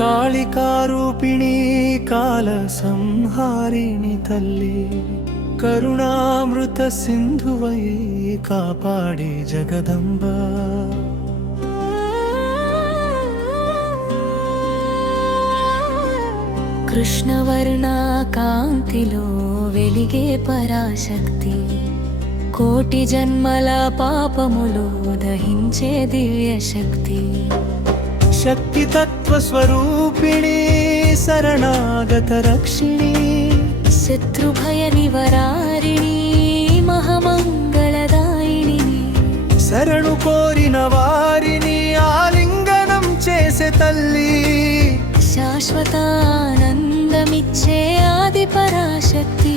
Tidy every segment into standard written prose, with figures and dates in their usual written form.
కాళికారూపిణి కాల సంహారిణి తల్లి కరుణామృత సింధువై కాపాడే జగదంబ కృష్ణవర్ణ కాంతిలో వెలిగే పరాశక్తి కోటి జన్మల పాపములు దహించే దివ్య శక్తి శక్తి తత్వ స్వరూపిణి శరణాగత రక్షిణి శత్రుభయ నివరారిణి మహామంగళదాయిని శరణు కోరిన వారిని ఆలింగనం చేసే తల్లి శాశ్వతానందమిచ్చే ఆది పరాశక్తి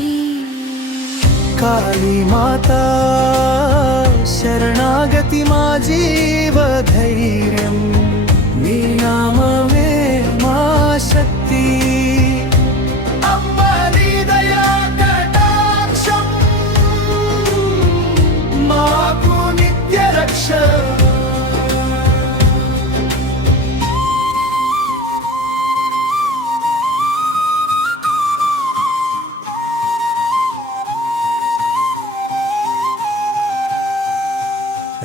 కాళీ మాతా శరణాగతి మా జీవ ధైర్యం నీ నామమే మా శక్తి అమ్మా నీ దయా కటాక్షం మాకు నిత్య రక్ష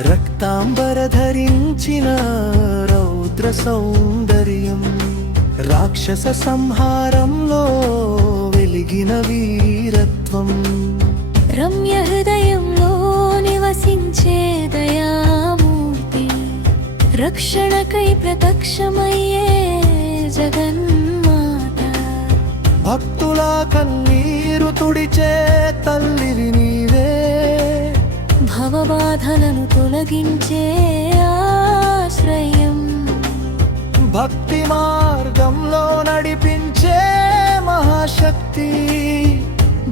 రక్తాంబర ధరించిన రౌద్ర సౌందర్యం రాక్షస సంహారంలో వెలిగిన వీరత్వం రమ్య హృదయంలో నివసించే దయామూర్తి రక్షణకై ప్రత్యక్షమయ్యే జగన్మాత భక్తుల కన్నీరు తుడిచే తల్లివి నీవే భవబాధలను తొలగించే ఆశ్రయం భక్తి మార్గంలో నడిపించే మహాశక్తి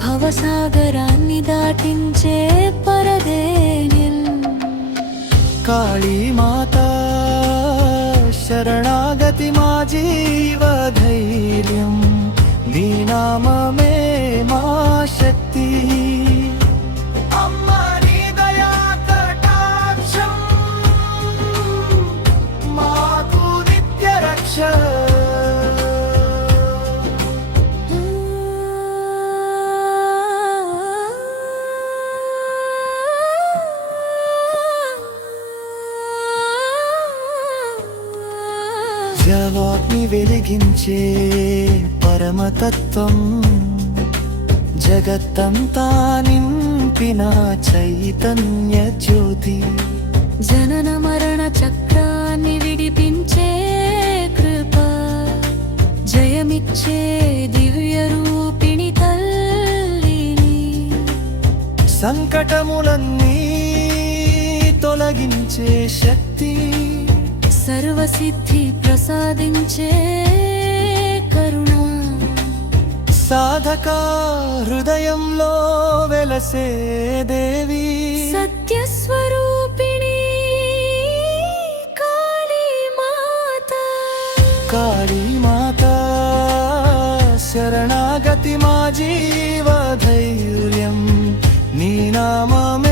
భవసాగరాన్ని దాటించే పరదేనిల్ కాళీ మాతా శరణాగతి మా జీవ ధైర్యం నీ నామమే మా శక్తి అమ్మా నీ దయా కటాక్షం మాకు నిత్య రక్ష జవాగ్ని వెలిగించే పరమతత్వం జగత్తంతా నింపిన చైతన్య జ్యోతి జనన మరణ చక్రాన్ని విడిపించే కృప జయమిచ్చే దివ్య రూపిణి తల్లిని సంకటములన్నీ తొలగించే శక్తి సర్వసిద్ధి ప్రసాదించే కరుణ సాధక హృదయంలో వెలసే దేవి సత్యస్వరూపిణి కాళీ మాతా కాళీ మాతా శరణాగతి మా జీవ ధైర్యం నీ నామమే